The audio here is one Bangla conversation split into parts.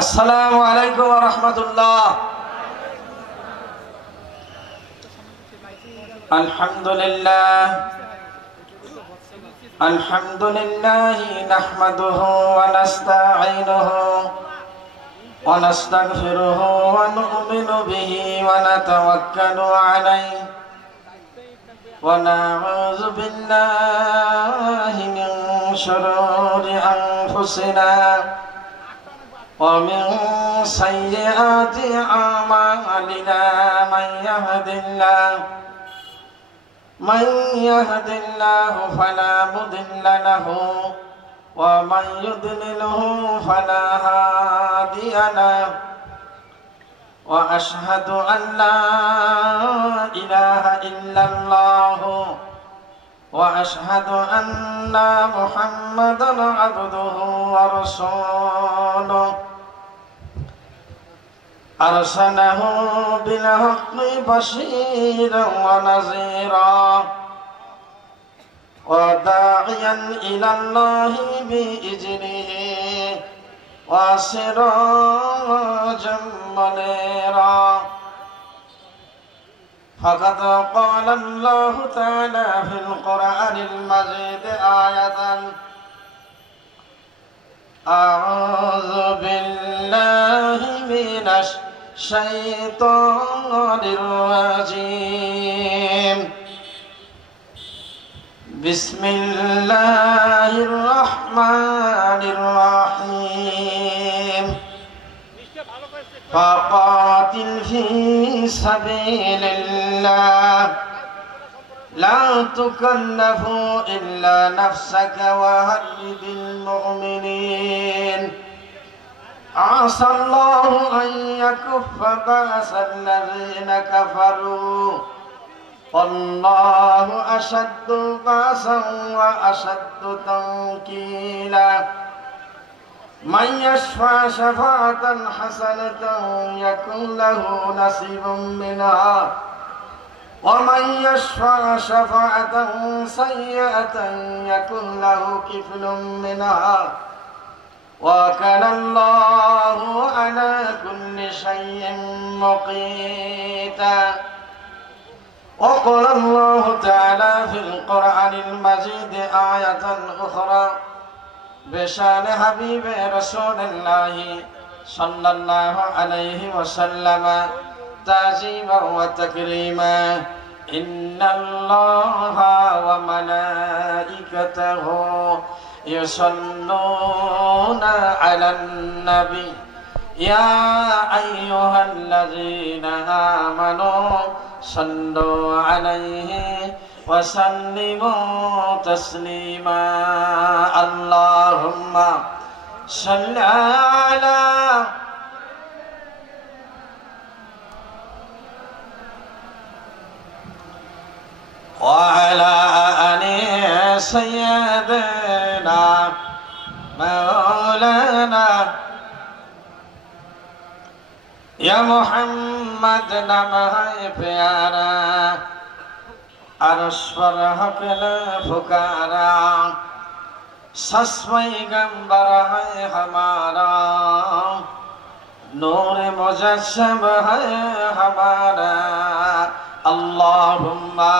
আসসালামু আলাইকুম ওয়া রাহমাতুল্লাহ। আলহামদুলিল্লাহ নাহমাদুহু ওয়া নাস্তাঈনুহু ওয়া নাস্তাগফিরুহু ওয়া নু'মিনু বিহি ওয়া নাতাওয়াক্কালু আলাইহি ওয়া নাউযু বিল্লাহি মিন শুরুরি আনফুসিনা ومن سيئات أعمالنا من يهد الله فلا مضل له ومن يضلله فلا هادي له وأشهد أن لا إله إلا الله وأشهد أن محمدًا عبده ورسوله أرسله بالحق بشيرا ونذيرا وداعيا إلى الله بإذنه وسراجا منيرا فقد قال الله تعالى في القرآن المجيد آية أعوذ بالله من الشيطان الرجيم بسم الله الرحمن الرحيم فقاتل في سبيل الله لا تكلف إلا نفسك وهرب المؤمنين عسى الله أن يكف بأس الذين كفروا والله أشد بأسا وأشد تنكيلا من يشفع شفاعة حسنة يكن له نصيب منها ومن يشفع شفاعة سيئة يكن له كفل منها وكان الله على كل شيء مقيتا وقال الله تعالى في القرآن المجيد آية أخرى بشان حبيب رسول الله صلى الله عليه وسلم تعظيما وتكريما إن الله وملائكته يصلون على النبي يا أيها الذين آمنوا صلوا عليه وسلموا تسليما اللهم صل على وعلى آل سيدنا مولانا या मोहम्मद नाम है प्यारा अर्श पर हक़ल पुकारा सच पैगंबर है हमारा नूर मुजस्सम है हमारा अल्लाहुम्मा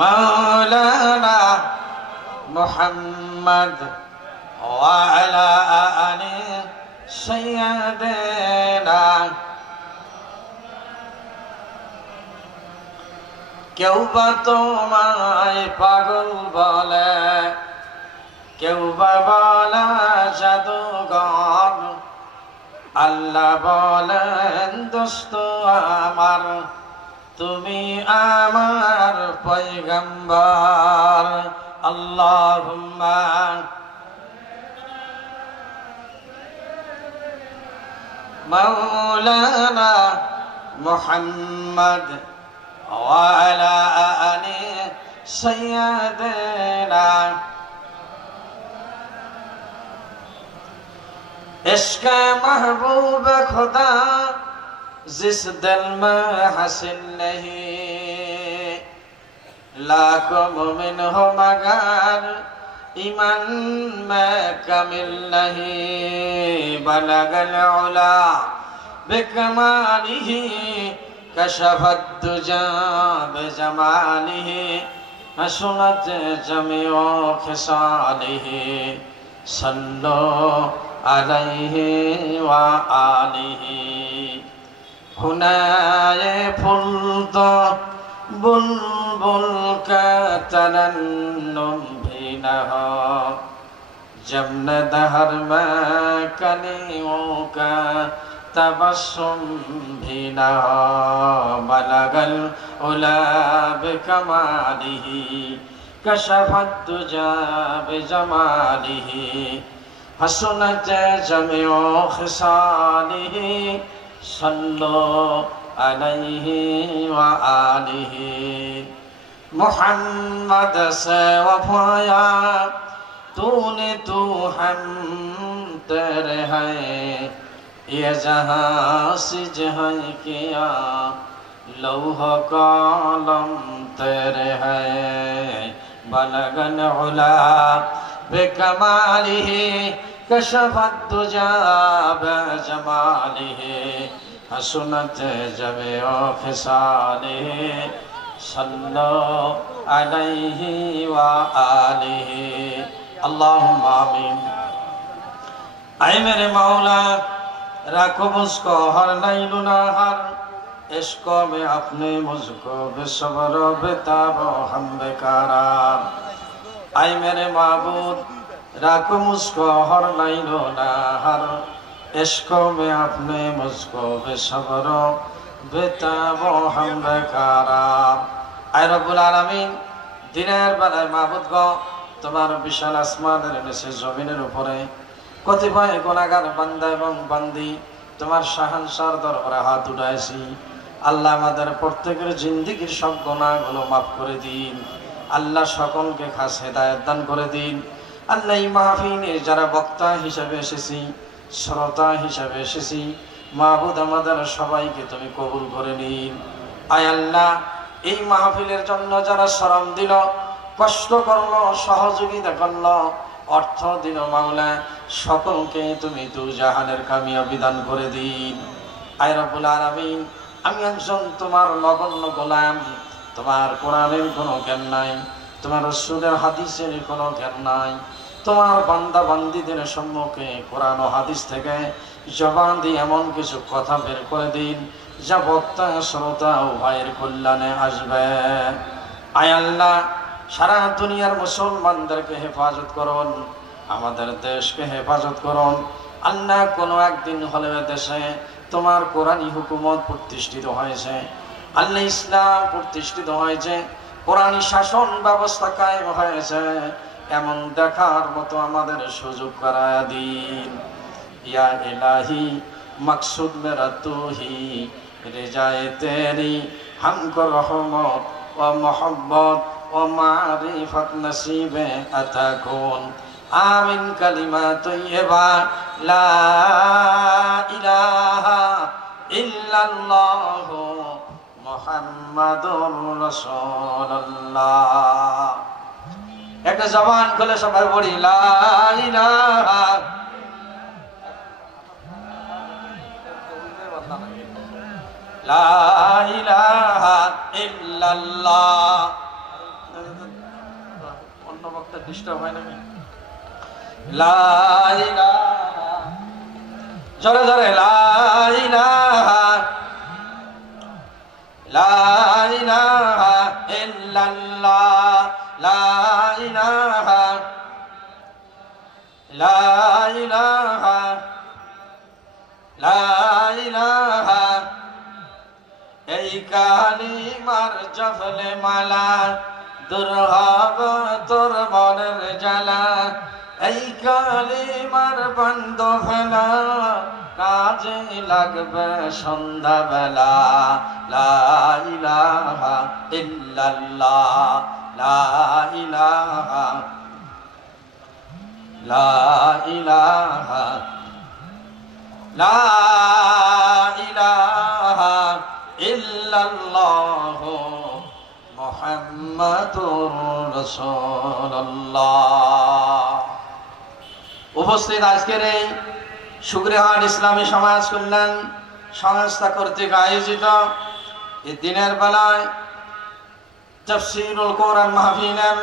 मौलाना मुहम्मद وعلى آل سيدنا কেউ বা তোমায় পাগল বলে কেউ বা বলে জাদুঘর আল্লাহ বলেন দোস্ত আমার তুমি আমার পয়গম্বর আল্লাহুম্মা مولانا محمد وعلى آل سيدنا इश्क़ महबूब खुदा जिस दिल में हासिल नहीं लाखों मोमिन हो मगर ईमान में कमिल नहीं बलगल उला बिकमालिही कशफत दुजा बिजमालिही हसनत जमीओ खिसालिही सल्लो अलैहि व आलिही हुनाए फुलतो बुलबुल का तरन्नुम भी न हो जब न दहर में कलियों का तबस्सुम भी न हो बलगल उला बिकमालिही कशफत दुजा बिजमालिही हसनत जमीओ खिसालिही सल्लो अलैहि व आलिही मुहम्मद से वफाया तूने तू हम तेरे है ये जहाँ से जहाँ किया लौह कलम तेरे है बलगन उला बिकमालिही कशफत दुजा बिजमालिही हसनत जमीओ खिसालिही सल्लो अलैहि व आलिही अल्लाहुम्मा आमीन। ऐ मेरे मौला रखो मुझको हर लैल नहर इश्क़ में अपने मुझको बेसब्र बेताब हम बेकरार। ऐ मेरे माबूद रखो मुझको हर लैल नहर इश्क़ में अपने मुझको बेसब्र बेताब हम बेकरार। ऐ रब्बुल आलामीन दिनेर बेलाय माबूदगो তোমার বিশাল আসমানের নিচে জমিনের উপরে কতিপয় গুনাহগার বান্দা এবং বান্দি তোমার শাহানশার দরবারে হাত উঠাইছি। আল্লাহ আমাদের প্রত্যেকের জিন্দেগীর সব গুনাহগুলো মাফ করে দিন। আল্লাহ সকলকে খাস হেদায়েত দান করে দিন। আল্লাহ এই মাহফিলে যারা বক্তা হিসেবে এসেছি শ্রোতা হিসেবে এসেছি মাবুদ আমাদের সবাইকে তুমি কবুল করে নিন। আয় আল্লাহ এই মাহফিলের জন্য যারা শ্রম দিল কষ্ট করলো সহযোগিতা করলো অর্থ দিল মাওলা সকলকে তুমি দুজাহানের কামিয়াবি দান করে দিন। আয় রব্বুল আলামিন আমি একজন তোমার নগণ্য গোলাম, তোমার কোরআনের কোনো জ্ঞান নাই, তোমার রাসূলের হাদিসের কোনো জ্ঞান নাই। তোমার বান্দা বান্দীদের সম্মুখে কোরআন ও হাদিস থেকে জবান দিয়ে এমন কিছু কথা বের করে দিন যা বক্তা শ্রোতা উভয়ের কল্যাণে আসবে। আয় আল্লাহ সারা দুনিয়ার মুসলমানদেরকে হেফাজত করুন, আমাদের দেশকে হেফাজত করুন। আল্লাহ কোনো একদিন হলে দেশে তোমার কোরআনী হুকুমত প্রতিষ্ঠিত হয়েছে, আল্লাহ ইসলাম প্রতিষ্ঠিত হয়েছে, কোরআনী শাসন ব্যবস্থা কায়েম হয়েছে, এমন দেখার মতো আমাদের সুযোগ করায়া দিন। ইয়া ইলাহি মকসুদ মেরা তু হি রেজায়ে তেরি हमको रहमत व मोहब्बत व मारिफत नसीबे अता कौन आमीन कलिमा तय्यबा ला इलाहा इल्लल्लाह मुहम्मदुर रासूलुल्लाह। একটা জবান খুলে সবাই বলি লা ইলাহা লা ইলাহা ইল্লাল্লাহ। অন্য বক্তা ডিস্টার্ব হয় নাকি? লা ইলাহা জোরে জোরে লা ইলাহা লা ইলাহা ইল্লাল্লাহ লা ইলাহা লা ইলাহা লা ইলাহা। এই কালিমার জফলে মালা দূর হবে তোর মনের জ্বালা, এই কালিমার বন্ধ ফেলা কাজে লাগবে সন্ধ্যাবেলা। লা ইলাহা ইল্লাল্লাহ লা ইলাহা লা ইলাহা লা ইলাহা ইল্লাল্লাহ মুহাম্মাদুর মুহাম্মাদুর রাসূলুল্লাহ। উপস্থিত আজকের এই শুকরিহাট ইসলামী সমাজ কল্যাণ সংস্থা কর্তৃক আয়োজিত এই দিনের বেলায় তাফসীরুল কোরআন মাহফিলের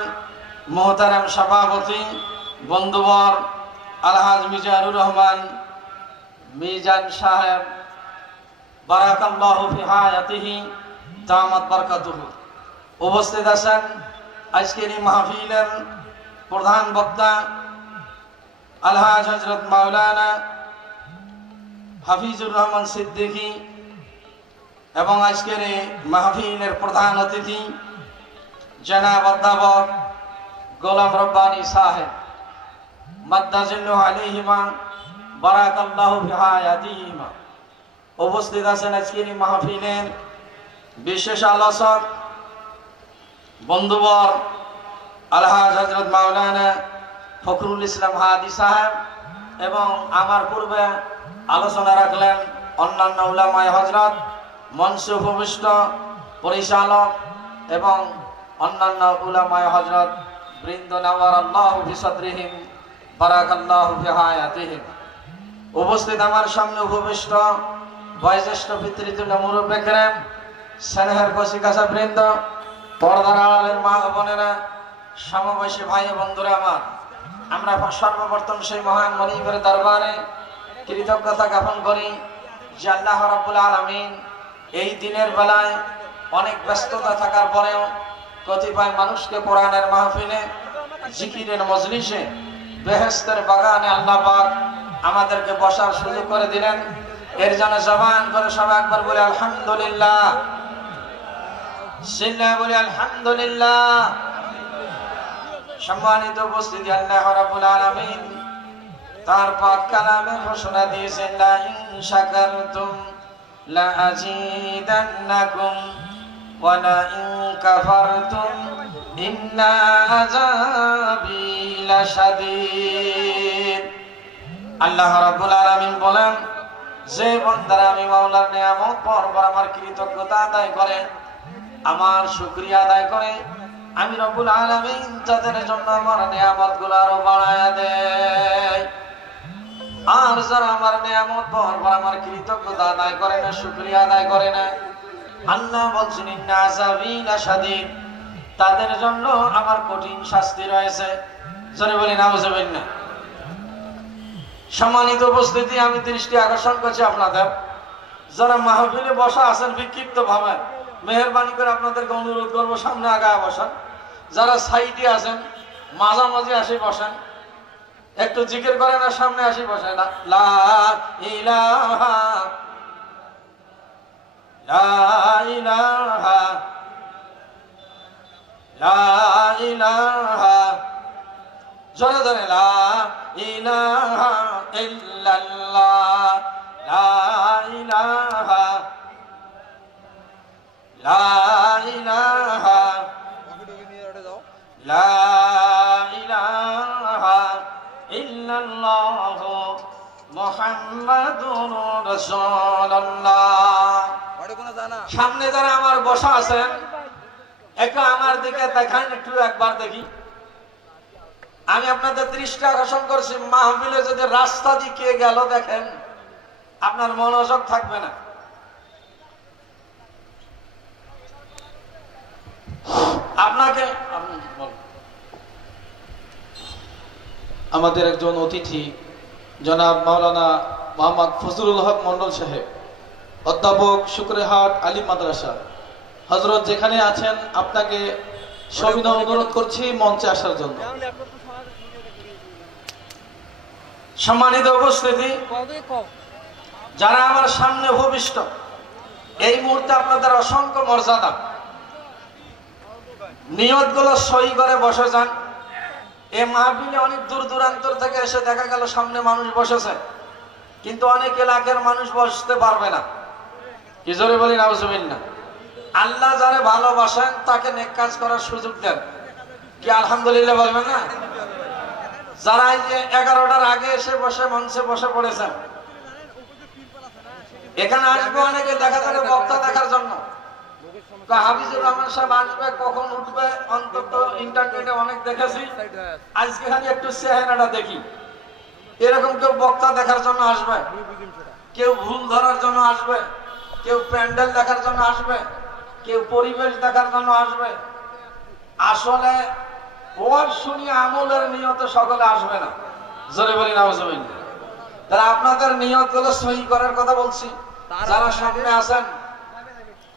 মুহতারাম সভাপতি বন্ধুবর আলহাজ মিজানুর রহমান মিজান সাহেব বারাকাল্লাহু ফি হায়াতিহি দামাত বারাকাতুহু উপস্থিত আছেন আজকের এই মাহফিলের প্রধান বক্তা আলহাজ হযরত মাওলানা হাফিজুর রহমান সিদ্দিকী এবং আজকের এই মাহফিলের প্রধান অতিথি জনাব অধ্যাপক গোলাম রব্বানী সাহেব মাদ্দাজিল্লাহু আলাইহিমা বারাকাল্লাহু ফি হায়াতিহিমা উপস্থিত আছেন আজকের এই মাহফিলের বিশেষ আলোচক বন্ধুবর আলহাজ হযরত মাওলানা ফখরুল ইসলাম হাদি সাহেব এবং আমার পূর্বে আলোচনা রাখলেন অন্যান্য উলামায়ে হযরত মঞ্চে উপবিষ্ট পরিচালক এবং অন্যান্য উলামায়ে হযরত বৃন্দ নাওয়ারাল্লাহু ফি সাদরিহিম বারাকাল্লাহু ফি হায়াতিহিম উপস্থিত আমার সামনে উপবিষ্ট বয়োজ্যেষ্ঠ পিতৃতুল্য মুরব্বি কেরাম স্নেহের কচিকাঁচা বৃন্দ পর্দার আড়ালের মা বোনেরা সমবয়সী ভাই বন্ধুরা আমার আমরা সর্বপ্রথম সেই মহান মালিকের দরবারে কৃতজ্ঞতা জ্ঞাপন করি যে আল্লাহ রাব্বুল আলামিন এই দিনের বেলায় অনেক ব্যস্ততা থাকার পরেও কতিপয় মানুষকে কোরআনের মাহফিলে জিকিরের মজলিসে বেহেশতের বাগানে আল্লাহ পাক আমাদেরকে বসার সুযোগ করে দিলেন। এর জন্য জবান করে সবাই একবার বলে আলহামদুলিল্লাহ, সিল্লা বলে আলহামদুলিল্লাহ। সম্মানিত উপস্থিতি, আল্লাহ রাব্বুল আলামিন তার পাক কালামে ঘোষণা দিয়েছেন লা ইন শাকারতুম লা আযীদান্নাকুম ওয়া লা ইন কাফারতুম ইন্না আযাবি লাশাদীদ। আল্লাহ রাব্বুল আলামিন বলেন, যে বান্দারা আমি মাওলার নিয়ামত পরপর আমার কৃতজ্ঞতা আদায় করে, আমার শুকরিয়া আদায় করে, আমি রব্বুল আলামিন তাদের জন্য আমার নিয়ামতগুলো আরো বাড়ায়া দেয়। আর যারা আমার নিয়ামত পরপর আমার কৃতজ্ঞতা আদায় করে না, শুকরিয়া আদায় করে না, আল্লাহ বলছেন ইন্না আযাবি লাশাদীদ, তাদের জন্য আমার কঠিন শাস্তি রয়েছে। জোরে বলি নাউযুবিল্লাহ। সম্মানিত উপস্থিতি, আমি দৃষ্টি আকর্ষণ করছি আপনাদের যারা মাহফিলে বসা আছেন বিক্ষিপ্ত ভাবে, মেহেরবানি করে আপনাদেরকে অনুরোধ করবো সামনে আগায় বসেন। যারা সাইডে আছেন মাঝামাঝি আসি বসেন, একটু জিকির করেন আর সামনে আসি বসেন। লা ইলাহা লা ইলাহা লা ইলাহা, জোরে জোরে লা ইলাহা ইল্লাল্লাহ, লা ইলাহা লা ইলাহা লা ইলাহা ইল্লাল্লাহ মুহাম্মাদুর রাসূলুল্লাহ। সামনে যারা আমার বসা আছেন একটু আমার দিকে দেখান, একটু একবার দেখি। আমি আপনাদের দৃষ্টি আকর্ষণ করছি, মাহফিলে যদি রাস্তা দিকে গেল দেখেন আপনার মনোযোগ থাকবে না। আপনাকে আমাদের একজন অতিথি জনাব মাওলানা মোহাম্মদ ফজলুল হক মন্ডল সাহেব, অধ্যাপক শুকরিহাট আলিম মাদ্রাসা, হযরত যেখানে আছেন আপনাকে সবিনয় অনুরোধ করছি মঞ্চে আসার জন্য। সম্মানিত উপস্থিতি, যারা আমার সামনে উপবিষ্ট, এই মুহূর্তে আপনাদের অসংখ্য মর্যাদা। নিয়তগুলো সই করে বসে যান। এই মাহফিলে অনেক দূর দূরান্তর থেকে এসে দেখা গেল সামনে মানুষ বসেছে, কিন্তু অনেক এলাকার মানুষ বসতে পারবে না। কি জোরে বলি নাউযুবিল্লাহ। আল্লাহ যারা ভালোবাসেন তাকে নেক কাজ করার সুযোগ দেন। কি আলহামদুলিল্লাহ বলবেন না? যারা এই যে 11টার আগে এসে বসে মঞ্চে বসে পড়েছেন, এখানে আসবে অনেকে দেখা যাবে বক্তা দেখার জন্য, হাফিজুর রহমান সাহেব আসবে, কখন উঠবে অন্তত ইন্টারনেটে অনেক দেখেছি, আজকে খালি একটু চেহারাটা দেখি। এরকম কেউ বক্তা দেখার জন্য আসবে, কেউ ভুল ধরার জন্য আসবে, কেউ প্যান্ডেল দেখার জন্য আসবে, কেউ পরিবেশ দেখার জন্য আসবে। আসলে ওয়াজ শুনিয়ে আমলের নিয়তে সকলে আসবে না। জোরে বলি নাউজুবিল্লাহ। তারা আপনাদের নিয়ত গুলো সহি করার কথা বলছি। যারা সামনে আছেন,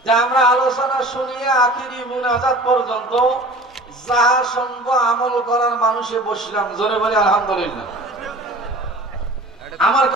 যে আমরা আলোচনা শুনিয়ে আখিরি মুনাজাত পর্যন্ত যাহা শুনবো আমল করার মানুষে বসলাম। জোরে বলি আলহামদুলিল্লাহ। আমার